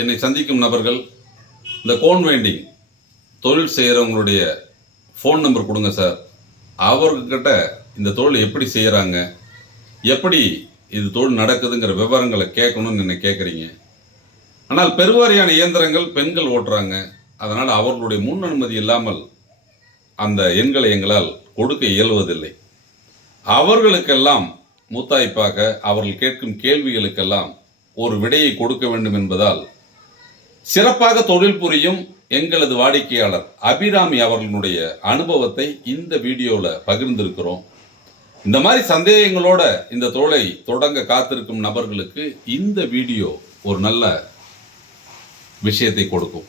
என்னை சந்திக்கும் நபர்கள் இந்த கோன் வைண்டிங் தொழில் செய்கிறவங்களுடைய ஃபோன் நம்பர் கொடுங்க சார். அவர்கிட்ட இந்த தொழில் எப்படி செய்கிறாங்க, எப்படி இது தொழில் நடக்குதுங்கிற விவரங்களை கேட்கணும்னு என்ன கேட்குறீங்க. ஆனால் பெருவாரியான இயந்திரங்கள் பெண்கள் ஓட்டுறாங்க. அதனால் அவர்களுடைய முன் அனுமதி இல்லாமல் அந்த எண்களை எங்களால் கொடுக்க இயலுவதில்லை. அவர்களுக்கெல்லாம் முத்தாய்ப்பாக அவர்கள் கேட்கும் கேள்விகளுக்கெல்லாம் ஒரு விடையை கொடுக்க வேண்டும் என்பதால் சிறப்பாக தொழில் புரியும் எங்களது வாடிக்கையாளர் அபிராமி அவர்களுடைய அனுபவத்தை இந்த வீடியோவில் பகிர்ந்திருக்கிறோம். இந்த மாதிரி சந்தேகங்களோட இந்த தொழிலை தொடங்க காத்திருக்கும் நபர்களுக்கு இந்த வீடியோ ஒரு நல்ல விஷயத்தை கொடுக்கும்.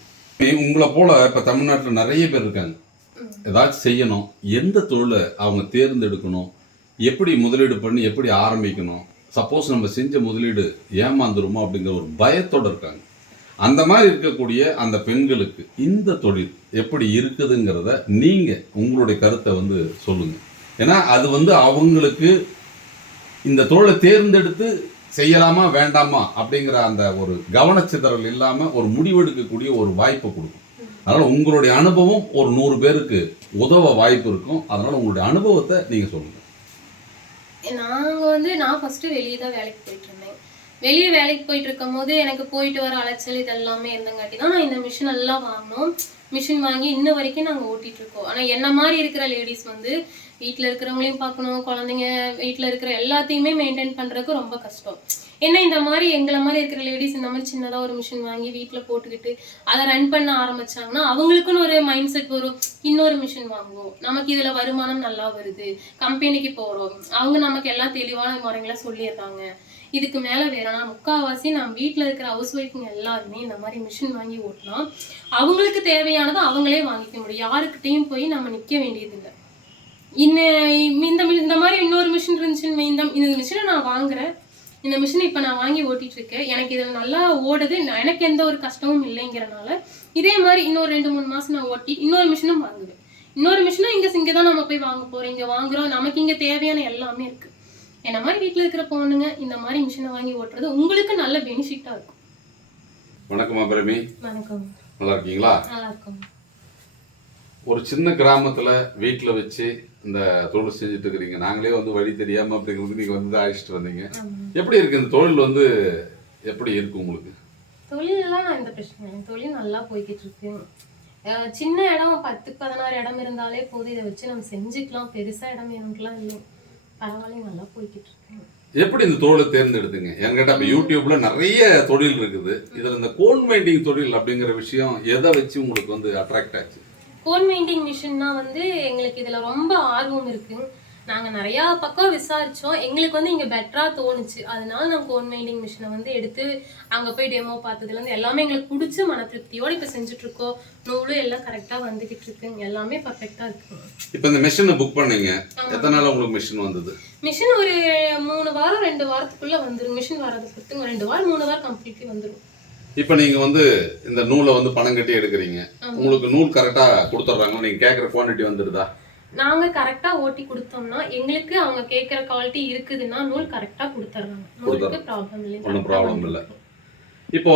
உங்களை போல இப்போ தமிழ்நாட்டில் நிறைய பேர் இருக்காங்க. ஏதாச்சும் செய்யணும், எந்த தொழிலை அவங்க தேர்ந்தெடுக்கணும், எப்படி முதலீடு பண்ணி எப்படி ஆரம்பிக்கணும், சப்போஸ் நம்ம செஞ்ச முதலீடு ஏமாந்துருமோ அப்படிங்கிற ஒரு பயத்தோடு இருக்காங்க. அந்த மாதிரி இருக்கக்கூடிய அந்த பெண்களுக்கு இந்த தொழில் எப்படி இருக்குதுங்கிறத நீங்கள் உங்களுடைய கருத்தை சொல்லுங்கள். ஏன்னா அது அவங்களுக்கு இந்த தொழிலை தேர்ந்தெடுத்து செய்யலாமா வேண்டாமா அப்படிங்கிற அந்த ஒரு கவனச்சிதறல் இல்லாமல் ஒரு முடிவெடுக்கக்கூடிய ஒரு வாய்ப்பை கொடுக்கும். அதனால் உங்களுடைய அனுபவம் ஒரு 100 பேருக்கு உதவ வாய்ப்பு இருக்கும். அதனால் உங்களுடைய அனுபவத்தை நீங்கள் சொல்லுங்கள். நான் ஃபஸ்ட்டு வெளியே தான் வேலைக்கு போயிட்டு இருந்தேன். வெளியே வேலைக்கு போயிட்டு இருக்கும் போது எனக்கு போயிட்டு வர அலைச்சல் இதெல்லாமே இருந்தங்காட்டி தான் நான் இந்த மிஷின் எல்லாம் வாங்கினோம். மிஷின் வாங்கி இன்ன வரைக்கும் நாங்கள் ஓட்டிகிட்டு இருக்கோம். ஆனால் என்ன மாதிரி இருக்கிற லேடிஸ் வீட்டில் இருக்கிறவங்களையும் பார்க்கணும், குழந்தைங்க வீட்டில் இருக்கிற எல்லாத்தையுமே மெயின்டைன் பண்ணுறதுக்கு ரொம்ப கஷ்டம். ஏன்னா இந்த மாதிரி எங்களை மாதிரி இருக்கிற லேடிஸ் இந்த மாதிரி சின்னதாக ஒரு மிஷின் வாங்கி வீட்டில் போட்டுக்கிட்டு அதை ரன் பண்ண ஆரம்பிச்சாங்கன்னா அவங்களுக்குன்னு ஒரு மைண்ட் செட் வரும். இன்னொரு மிஷின் வாங்குவோம், நமக்கு இதில் வருமானம் நல்லா வருது, கம்பெனிக்கு போகிறோம், அவங்க நமக்கு எல்லாம் தெளிவான முறைகளை சொல்லிடுறாங்க, இதுக்கு மேலே வேறனா முக்கால்வாசி நம்ம வீட்டில் இருக்கிற ஹவுஸ் ஒய்ஃபுங்க எல்லாருமே இந்த மாதிரி மிஷின் வாங்கி ஓட்டினா அவங்களுக்கு தேவையானதை அவங்களே வாங்கிக்க முடியும். யாருக்கிட்டையும் போய் நம்ம நிற்க வேண்டியதில்லை. இந்த மாதிரி இன்னொரு மிஷின் இருந்துச்சுன்னு இந்த மிஷினை நான் வாங்குறேன், இந்த மிஷினை இப்போ நான் வாங்கி ஓட்டிட்டு இருக்கேன், எனக்கு இதில் நல்லா ஓடுது, எனக்கு எந்த ஒரு கஷ்டமும் இல்லைங்கிறனால இதே மாதிரி இன்னொரு 2-3 மாதம் நான் ஓட்டி இன்னொரு மிஷினும் வாங்குவேன். இன்னொரு மிஷினும் இங்கே தான் நம்ம போய் வாங்க போகிறோம், இங்கே வாங்குறோம், நமக்கு இங்கே தேவையான எல்லாமே இருக்குது. என்ன மாதிரி வீட்டில் இருக்கிற பொண்ணுங்க இந்த மாதிரி மிஷினை வாங்கி ஓட்டுறது உங்களுக்கு நல்ல பெனிஃபிட்டாக இருக்கும். வணக்கம் அபிராமி. வணக்கம். நல்லா இருக்கீங்களா? நல்லா இருக்கும். ஒரு சின்ன கிராமத்தில் வீட்டில் வச்சு இந்த தொழில் செஞ்சுட்டு இருக்கிறீங்க. நாங்களே வழி தெரியாமல் அப்படிங்கிறது நீங்கள் அழைச்சிட்டு வந்தீங்க. எப்படி இருக்கு இந்த தொழில் எப்படி இருக்கு உங்களுக்கு? தொழிலெல்லாம் நான் இந்த பிரச்சனை, தொழில் நல்லா போய்கிட்டு இருக்கு. சின்ன இடம் 10-16 இடம் இருந்தாலே போதும், இதை வச்சு நம்ம செஞ்சுக்கலாம். பெருசாக இடம் வேணும்லாம் இல்லை, பரவாயில்ல, நல்லா போய்கிட்டு இருக்கு. எப்படி இந்த தொழிலை தேர்ந்தெடுத்துங்க? ஏன்னு கேட்டால் இப்போ யூடியூப்ல நிறைய தொழில் இருக்குது. இதில் இந்த கோன் வைண்டிங் தொழில் அப்படிங்கிற விஷயம் எதை வச்சு உங்களுக்கு அட்ராக்ட் ஆச்சு? கோன் வைண்டிங் மிஷின்னா எங்களுக்கு இதில் ரொம்ப ஆர்வம் இருக்கு. நாங்கள் நிறையா பக்கம் விசாரித்தோம், எங்களுக்கு இங்கே பெட்டராக தோணுச்சு. அதனால நாங்கள் கோன் வைண்டிங் மிஷினை எடுத்து அங்கே போய் டெமோ பார்த்ததுலேருந்து எல்லாமே எங்களுக்கு பிடிச்சி மன திருப்தியோடு இப்போ செஞ்சுட்ருக்கோம். நூலும் எல்லாம் கரெக்டாக வந்துக்கிட்டு இருக்குங்க, எல்லாமே பர்ஃபெக்டாக இருக்குங்க. இப்போ இந்த மிஷினை புக் பண்ணீங்க, எத்தனை நாள் உங்களுக்கு மிஷின் வந்தது? மிஷின் ஒரு 3 வாரம் 2 வாரத்துக்குள்ளே வந்துடும். மிஷின் வரதை பொறுத்து 2 வாரம் 3 வாரம் கம்ப்ளீட்லி வந்துடும். இப்போ நீங்கள் இந்த நூலை பணம் கட்டி எடுக்கிறீங்க, உங்களுக்கு நூல் கரெக்டாக கொடுத்துட்றாங்க, நீங்கள் கேட்குற குவான்டிட்டி வந்துடுதா? நாங்கள் கரெக்டாக ஓட்டி கொடுத்தோம்னா எங்களுக்கு அவங்க கேட்குற குவாலிட்டி இருக்குதுன்னா நூல் கரெக்டாக கொடுத்துட்றாங்க. நூலுக்கு ப்ராப்ளம் இல்லை, ஒன்றும் ப்ராப்ளம் இல்லை. இப்போ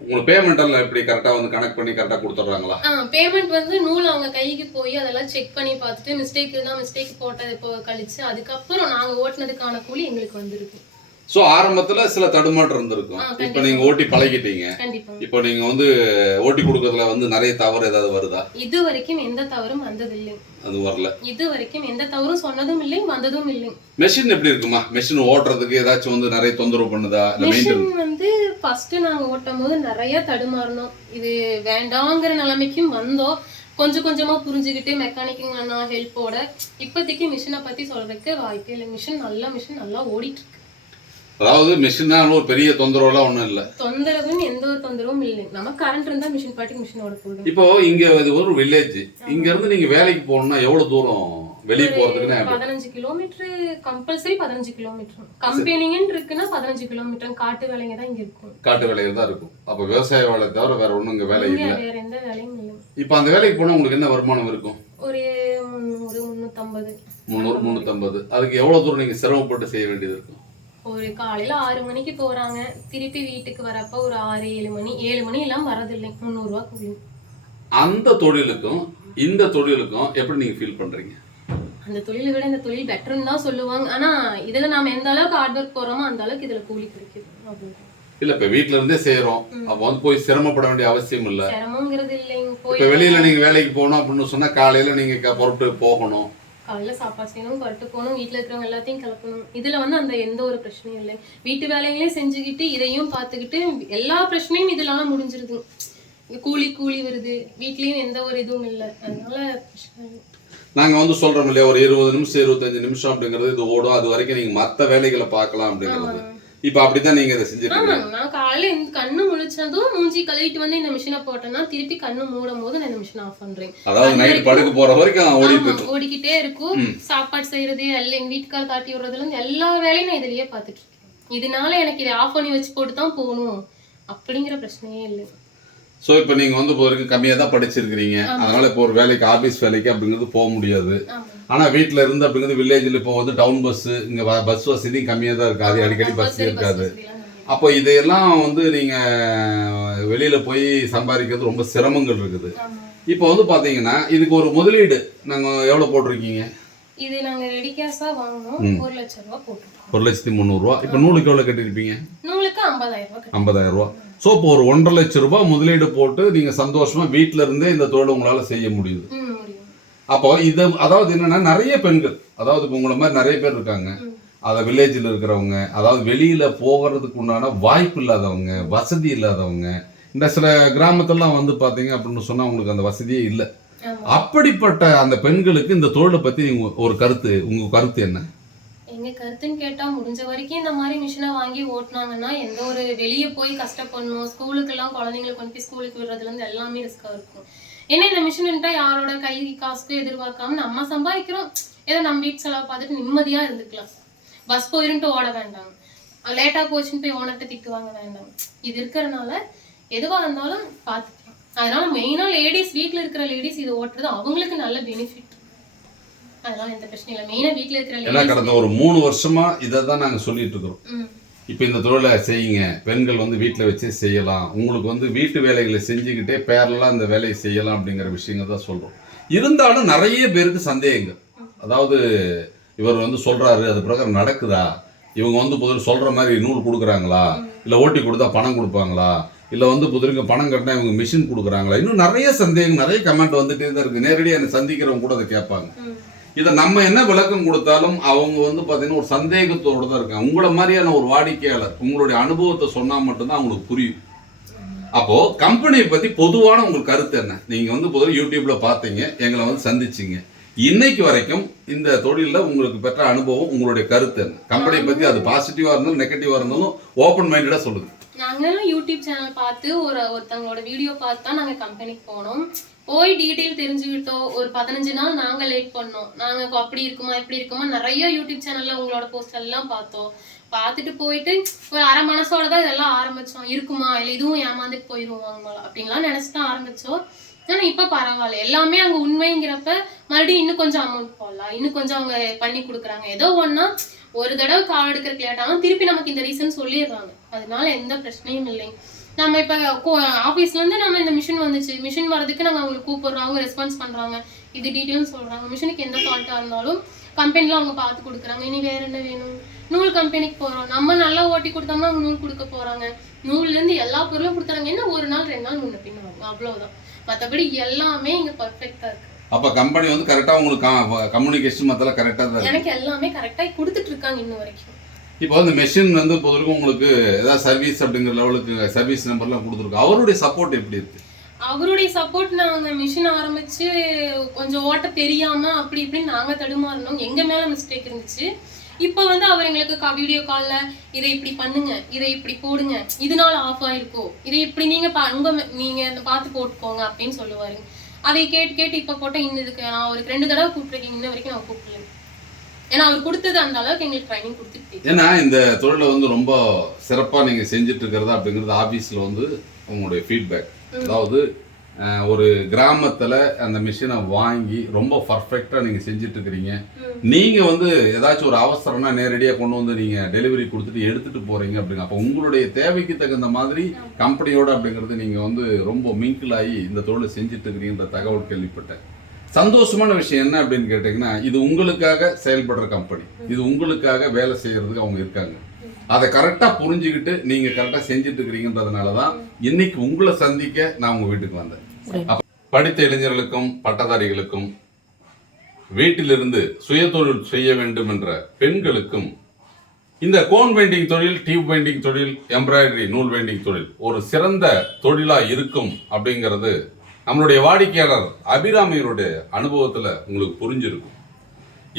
உங்களுக்கு பேமெண்ட் எல்லாம் எப்படி கரெக்டாக கனெக்ட் பண்ணி கரெக்டாக கொடுத்துட்றாங்களா? பேமெண்ட் நூல் அவங்க கைக்கு போய் அதெல்லாம் செக் பண்ணி பார்த்துட்டு மிஸ்டேக் இருந்தால் மிஸ்டேக் போட்டது இப்போ கழிச்சு அதுக்கப்புறம் நாங்கள் ஓட்டினதுக்கான கூலி எங்களுக்கு வந்துருக்கு. ஸோ ஆரம்பத்தில் சில தடுமாற்றம் இருந்திருக்கும். இப்போ நீங்கள் ஓட்டி பழகிட்டீங்க. இப்போ நீங்கள் ஓட்டி கொடுக்கறதுல நிறைய தவறு ஏதாவது வருதா? இது வரைக்கும் எந்த தவறும் வந்ததில்லை. அது வரல. இது வரைக்கும் எந்த தவறும் சொன்னதும் இல்லை, வந்ததும் இல்லை. மெஷின் எப்படி இருக்குமா? மெஷின் ஓட்டுறதுக்கு ஏதாச்சும் நிறைய தொந்தரவு பண்ணுதா? மெஷின் ஃபர்ஸ்ட் நாங்கள் ஓட்டும் போது நிறைய தடுமாறணும். இது வேண்டாங்கிற நிலைமைக்கும் வந்தோம். கொஞ்சம் கொஞ்சமாக புரிஞ்சுக்கிட்டு மெக்கானிக்குங்க ஹெல்ப்போட இப்போதைக்கு மிஷினை பற்றி சொல்றதுக்கு வாய்ப்பே இல்லை. மிஷின் நல்லா ஓடிட்டு இருக்கு. அதாவது மிஷினால ஒரு பெரிய தொந்தரவுலாம் ஒன்றும் இல்லை. தொந்தரவும் எந்த ஒரு தொந்தரவும் இல்லை. நம்ம கரண்ட் இருந்தால் மிஷின் பாட்டுக்கு மிஷினோட போகுது. இப்போ இங்கே இது ஒரு வில்லேஜ், இங்கேருந்து நீங்கள் வேலைக்கு போகணும்னா எவ்வளோ தூரம் வெளியே போகிறதுக்குன்னா? 15 கிலோமீட்டர் கம்பல்சரி. 15 கிலோமீட்டர் கம்பெனிங்கன்னு இருக்குன்னா 15 கிலோமீட்டர். காட்டு வேலைங்க தான் இங்கே இருக்கும். காட்டு வேலைகள் தான் இருக்கும். அப்போ விவசாய வேலை தவிர வேற ஒன்றும் இங்கே வேலை இல்லை. வேற எந்த வேலையும் இல்லை. இப்போ அந்த வேலைக்கு போனால் உங்களுக்கு என்ன வருமானம் இருக்கும்? ஒரு 300-350. 300-350. அதுக்கு எவ்வளோ தூரம் நீங்கள் சிரமப்பட்டு செய்ய வேண்டியது இருக்கும்? ஒரு காலையில 6 மணிக்கு போறாங்க, திருப்பி வீட்டுக்கு வரப்ப ஒரு 6 7 மணி எல்லாம் வரதில்லை. 300 ரூபா கூலி. அந்த தொழிலுக்கும் இந்த தொழிலுக்கும் எப்படி நீங்க ஃபீல் பண்றீங்க? அந்த தொழிலை விட இந்த தொழில் பெட்டர்னு தான் சொல்லுவாங்க. ஆனா இதுல நாம எந்த அளவுக்கு ஹார்ட் ஒர்க் போறோமோ அந்த அளவுக்கு இதுல கூலி கிடைக்குது. அவ்வளவுதான். இல்ல இப்ப வீட்ல இருந்தே செய்யறோம், அப்ப வந்து போய் சிரமப்பட வேண்டிய அவசியம் இல்ல. சிரமங்கிறது இல்லைங்க. போய் இப்ப வெளியில நீங்க வேலைக்கு போகணும் அப்படின்னு சொன்னா காலையில நீங்க பொருட்டு போகணும், காலையில சாப்பாடு செய்யணும், கரெக்டு போகணும், வீட்டுல இருக்கிறவங்க எல்லாத்தையும் கிளப்பணும். இதுல வந்து அந்த எந்த ஒரு பிரச்சனையும் இல்லை. வீட்டு வேலைகளையும் செஞ்சுக்கிட்டு இதையும் பார்த்துக்கிட்டு எல்லா பிரச்சனையும் இதெல்லாம் முடிஞ்சிருது. கூலி வருது, வீட்லயும் எந்த ஒரு இதுவும் இல்லை, அதனால பிரச்சனை இல்லை. நாங்க வந்து சொல்றோம் இல்லையா, ஒரு 20 நிமிஷம் 25 நிமிஷம் அப்படிங்கிறது இது ஓடும், அது வரைக்கும் நீங்க மத்த வேலைகளை பார்க்கலாம் அப்படிங்கிறது. இப்ப அப்படித்தான் நீங்க இதை செஞ்சுருக்கீங்க. ஆமாங்க, நான் காலையில கண்ணு முழிச்சதும் மூஞ்சி கழுவிட்டு வந்து இந்த மிஷினை போட்டேன்னா திருப்பி கண்ணு மூடும் போது நான் இந்த மிஷினை ஆஃப் பண்றேன். அதாவது நைட் படுக்க போற வரைக்கும் ஓடிக்கிட்டே இருக்கும். சாப்பாடு செய்யறது எல்லாம் எங்க வீட்டுக்கார தாட்டி விடுறதுல இருந்து எல்லா வேலையும் நான் இதுலயே பாத்துட்டு இருக்கேன். இதனால எனக்கு இதை ஆஃப் பண்ணி வச்சு போட்டு தான் போகணும் அப்படிங்கிற பிரச்சனையே இல்லை. ஸோ இப்போ நீங்கள் வந்து இப்போ வரைக்கும் கம்மியாக தான் படிச்சிருக்கிறீங்க, அதனால இப்போ ஒரு வேலைக்கு ஆஃபீஸ் வேலைக்கு அப்படிங்கிறது போக முடியாது. ஆனால் வீட்டில் இருந்து அப்படிங்கிறது வில்லேஜில் இப்போ வந்து டவுன் பஸ்ஸு இங்கே பஸ் வசதி கம்மியாக தான் இருக்காது, அடிக்கடி பஸ் இருக்காது. அப்போ இதையெல்லாம் வந்து நீங்கள் வெளியில் போய் சம்பாதிக்கிறது ரொம்ப சிரமங்கள் இருக்குது. இப்போ வந்து பார்த்தீங்கன்னா இதுக்கு ஒரு முதலீடு நாங்கள் எவ்வளோ போட்டிருக்கீங்க? இது நாங்கள் ரெடி கேஷாக வாங்கினோம், 1 லட்சம் ரூபா போட்டுருக்கோம். 1,300,000. இப்போ நூலுக்கு எவ்வளோ கட்டியிருப்பீங்க? நூலுக்கு 50,000 ரூபா. 50,000 ரூபா. ஸோ இப்போ ஒரு 1,50,000 லட்சம் ரூபாய் முதலீடு போட்டு நீங்க சந்தோஷமா வீட்டில இருந்தே இந்த தொழில் உங்களால செய்ய முடியுது. அப்போ இது அதாவது என்னன்னா நிறைய பெண்கள், அதாவது இப்போ உங்களை மாதிரி நிறைய பேர் இருக்காங்க, அதை வில்லேஜில் இருக்கிறவங்க, அதாவது வெளியில போகிறதுக்கு உண்டான வாய்ப்பு இல்லாதவங்க, வசதி இல்லாதவங்க, இந்த சில கிராமத்தெல்லாம் வந்து பாத்தீங்க அப்படின்னு சொன்னா உங்களுக்கு அந்த வசதியே இல்லை. அப்படிப்பட்ட அந்த பெண்களுக்கு இந்த தொழிலை பத்தி ஒரு கருத்து, உங்க கருத்து என்ன? எங்க கருத்துன்னு கேட்டா முடிஞ்ச வரைக்கும் இந்த மாதிரி மிஷினை வாங்கி ஓட்டினாங்கன்னா எந்த ஒரு வெளியே போய் கஷ்டப்படணும், ஸ்கூலுக்கு எல்லாம் குழந்தைங்களை கொண்டு போய் ஸ்கூலுக்கு விடுறதுல இருந்து எல்லாமே ரிஸ்கா இருக்கும். ஏன்னா இந்த மிஷின்ட்டா யாரோட கை காசுக்கும் எதிர்பார்க்காம நம்ம சம்பாதிக்கிறோம், ஏதோ நம்ம வீட்டு செலவு பார்த்துட்டு நிம்மதியா இருந்துக்கலாம். பஸ் போயிருந்துட்டு ஓட வேண்டாம், லேட்டா போச்சுன்னு போய் ஓனர்கிட்ட திட்டு வாங்க வேண்டாம். இது இருக்கிறதுனால எதுவா இருந்தாலும் பார்த்துக்கலாம். அதனால மெயினா லேடிஸ், வீட்டுல இருக்கிற லேடிஸ் இது ஓட்டுறது அவங்களுக்கு நல்ல பெனிஃபிட். அதனால எந்த பிரச்சனையும் இல்லை. மெயினா வீட்டுல இருக்கிற கடந்த ஒரு 3 வருஷமா இதை தான் நாங்க சொல்லிட்டு இருக்கிறோம். இப்போ இந்த தொழிலை செய்யுங்க, பெண்கள் வந்து வீட்டில் வச்சே செய்யலாம், உங்களுக்கு வந்து வீட்டு வேலைகளை செஞ்சுக்கிட்டே பேரலாம் இந்த வேலையை செய்யலாம் அப்படிங்கிற விஷயங்கள் தான் சொல்றோம். இருந்தாலும் நிறைய பேருக்கு சந்தேகங்கள், அதாவது இவர் வந்து சொல்றாரு, அது பிரகாரம் நடக்குதா, இவங்க வந்து புதிர் சொல்ற மாதிரி நூல் கொடுக்குறாங்களா, இல்லை ஓட்டி கொடுத்தா பணம் கொடுப்பாங்களா, இல்லை வந்து புதிருக்கு பணம் கட்டினா இவங்க மிஷின் கொடுக்குறாங்களா, இன்னும் நிறைய சந்தேகம், நிறைய கமெண்ட் வந்துட்டே தான் இருக்கு. நேரடியாக என்னை சந்திக்கிறவங்க கூட அதை கேட்பாங்க. இதை நம்ம என்ன விளக்கம் கொடுத்தாலும் அவங்க வந்து பார்த்தீங்கன்னா ஒரு சந்தேகத்தோடு தான் இருக்காங்க. உங்களை மாதிரியான ஒரு வாடிக்கையாளர் உங்களுடைய அனுபவத்தை சொன்னால் மட்டும்தான் அவங்களுக்கு புரியும். அப்போ கம்பெனியை பற்றி பொதுவான உங்களுக்கு கருத்து என்ன? நீங்கள் வந்து பொதுவாக யூடியூப்ல பார்த்தீங்க, எங்களை வந்து சந்திச்சிங்க, இன்னைக்கு வரைக்கும் இந்த தொழிலில் உங்களுக்கு பெற்ற அனுபவம், உங்களுடைய கருத்து என்ன? கம்பெனியை பற்றி அது பாசிட்டிவாக இருந்தாலும் நெகட்டிவாக இருந்தாலும் ஓப்பன் மைண்டடாக சொல்லுங்க. நாங்களும் யூடியூப் சேனல் பார்த்து ஒருத்தவங்களோட வீடியோ பார்த்து தான் நாங்கள் கம்பெனிக்கு போனோம். போய் டீட்டெயில் தெரிஞ்சுக்கிட்டோம். ஒரு 15 நாள் நாங்கள் லேட் பண்ணோம். நாங்கள் அப்படி இருக்குமா இப்படி இருக்குமா நிறைய யூடியூப் சேனல்ல உங்களோட போஸ்ட் எல்லாம் பார்த்தோம். பார்த்துட்டு போயிட்டு ஒரு அரை மனசோட தான் இதெல்லாம் ஆரம்பிச்சோம். இருக்குமா இல்லை இதுவும் ஏமாந்துட்டு போயிடுவாங்க அப்படின்லாம் நினைச்சு தான் ஆரம்பிச்சோம். ஆனா இப்ப பரவாயில்ல, எல்லாமே அங்க உண்மைங்கிறப்ப மறுபடியும் இன்னும் கொஞ்சம் அமௌண்ட் போடலாம், இன்னும் கொஞ்சம் அவங்க பண்ணி கொடுக்குறாங்க. ஏதோ ஒன்னா ஒரு தடவை கால் எடுக்கிறதுக்கு லேட்டாலும் திருப்பி நமக்கு இந்த ரீசன் சொல்லிடுறாங்க. அதனால எந்த பிரச்சனையும் இல்லைங்க. நம்ம இப்போ ஆஃபீஸ்ல இருந்து நம்ம இந்த மிஷின் வந்துச்சு, மிஷின் வரதுக்கு நாங்கள் அவங்களுக்கு கூப்பிடுறோம், அவங்க ரெஸ்பான்ஸ் பண்றாங்க, இது டீட்டெயில்ஸ் சொல்றாங்க. மிஷினுக்கு எந்த ஃபால்ட்டா இருந்தாலும் கம்பெனில அவங்க பார்த்து கொடுக்குறாங்க. இனி வேற என்ன வேணும்? நூல் கம்பெனிக்கு போறோம், நம்ம நல்லா ஓட்டி கொடுத்தோம்னா அவங்க நூல் கொடுக்க போறாங்க. நூல்ல இருந்து எல்லா பொருளும் கொடுத்துறாங்க. என்ன ஒரு நாள் 2 நாள் முன்ன பின்னாங்க, அவ்வளவுதான். மற்றபடி எல்லாமே இங்க பர்ஃபெக்டா இருக்கு. அப்ப கம்பெனி வந்து கரெக்டா உங்களுக்கு கம்யூனிகேஷன் மத்தெல்லாம் கரெக்டா தான் எனக்கு எல்லாமே கரெக்டா கொடுத்துட்டு இருக்காங்க இன்ன வரைக்கும். இப்போ வந்து மெஷின் வந்து பொதுவாக உங்களுக்கு ஏதாவது சர்வீஸ் அப்படிங்கிற லெவலுக்கு சர்வீஸ் நம்பர்லாம் கொடுத்துருக்கு, அவருடைய சப்போர்ட் எப்படி இருக்கு? அவருடைய சப்போர்ட், நாங்க மிஷின் ஆரம்பிச்சு கொஞ்சம் ஓட்ட தெரியாம அப்படி இப்படின்னு நாங்க தடுமாறணும், எங்க மேல மிஸ்டேக் இருந்துச்சு. இப்போ வந்து அவர் எங்களுக்கு வீடியோ கால்ல இதை இப்படி பண்ணுங்க, இதை இப்படி போடுங்க, இதனால ஆஃப் ஆயிருக்கும், இதை இப்படி நீங்க நீங்க பார்த்து போட்டுக்கோங்க அப்படின்னு சொல்லுவாரு. அதை கேட்டு இப்ப போட்ட இன்னும் இதுக்கு நான் ஒரு 2 தடவை கூப்பிட்டுருக்கேன், இன்ன வரைக்கும் நான் கூப்பிடல. ஏன்னா அவர் கொடுத்தது அந்த அளவுக்கு எங்களுக்கு ட்ரைனிங் கொடுத்துட்டு. ஏன்னா இந்த தொழிலை வந்து ரொம்ப சிறப்பா நீங்க செஞ்சுட்டு இருக்கிறதா அப்படிங்கிறது ஆபீஸ்ல வந்து உங்களுடைய ஃபீட்பேக். அதாவது ஒரு கிராமத்தில் அந்த மிஷினை வாங்கி ரொம்ப பர்ஃபெக்டாக நீங்கள் செஞ்சுட்டு இருக்கிறீங்க. நீங்கள் வந்து ஏதாச்சும் ஒரு அவசரம்னா நேரடியாக கொண்டு வந்து நீங்கள் டெலிவரி கொடுத்துட்டு எடுத்துகிட்டு போகிறீங்க அப்படிங்க. அப்போ உங்களுடைய தேவைக்கு தகுந்த மாதிரி கம்பெனியோட அப்படிங்கிறது நீங்கள் வந்து ரொம்ப மிங்கிள் ஆகி இந்த தொழிலை செஞ்சுட்டு இருக்கிறீங்கன்ற தகவல் கேள்விப்பட்டேன். சந்தோஷமான விஷயம் என்ன அப்படின்னு கேட்டிங்கன்னா, இது உங்களுக்காக செயல்படுற கம்பெனி, இது உங்களுக்காக வேலை செய்கிறதுக்கு அவங்க இருக்காங்க. அதை கரெக்டாக புரிஞ்சுக்கிட்டு நீங்கள் கரெக்டாக செஞ்சுட்டு இருக்கிறீங்கன்றதுனால தான் இன்னைக்கு உங்களை சந்திக்க நான் உங்கள் வீட்டுக்கு வந்தேன். படித்த இளைஞர்களுக்கும் பட்டதாரிகளுக்கும் வீட்டிலிருந்து சுயதொழில் செய்ய வேண்டும் என்ற பெண்களுக்கும் இந்த கோன் பெயிண்டிங் தொழில், டியூப் பெயிண்டிங் தொழில், எம்ப்ராய்டரி நூல் பெயிண்டிங் தொழில் ஒரு சிறந்த தொழிலாக இருக்கும் அப்படிங்கிறது நம்மளுடைய வாடிக்கையாளர் அபிராமியருடைய அனுபவத்தில் உங்களுக்கு புரிஞ்சிருக்கும்.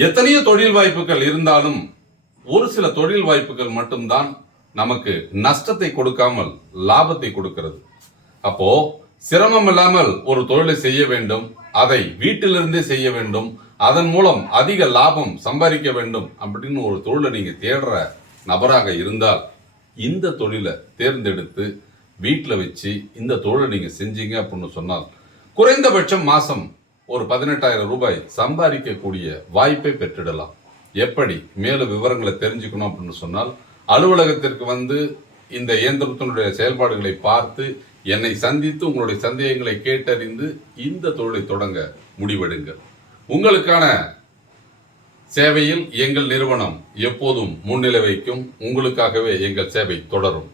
எத்தனையோ தொழில் வாய்ப்புகள் இருந்தாலும் ஒரு சில தொழில் வாய்ப்புகள் மட்டும்தான் நமக்கு நஷ்டத்தை கொடுக்காமல் லாபத்தை கொடுக்கிறது. அப்போ சிரமம் இல்லாமல் ஒரு தொழிலை செய்ய வேண்டும், அதை வீட்டிலிருந்தே செய்ய வேண்டும், அதன் மூலம் அதிக லாபம் சம்பாதிக்க வேண்டும் அப்படின்னு ஒரு தொழிலை நீங்க தேடுற நபராக இருந்தால் இந்த தொழிலை தேர்ந்தெடுத்து வீட்டில் வச்சு இந்த தொழிலை நீங்க செஞ்சீங்க அப்படின்னு சொன்னால் குறைந்தபட்சம் மாசம் ஒரு 18,000 ரூபாய் சம்பாதிக்கக்கூடிய வாய்ப்பை பெற்றிடலாம். எப்படி மேலும் விவரங்களை தெரிஞ்சுக்கணும் அப்படின்னு சொன்னால் அலுவலகத்திற்கு வந்து இந்த இயந்திரத்தினுடைய செயல்பாடுகளை பார்த்து என்னை சந்தித்து உங்களுடைய சந்தேகங்களை கேட்டறிந்து இந்த தொழிலை தொடங்க முடிவெடுங்கள். உங்களுக்கான சேவையில் எங்கள் நிறுவனம் எப்போதும் முன்னிலை வைக்கும். உங்களுக்காகவே எங்கள் சேவை தொடரும்.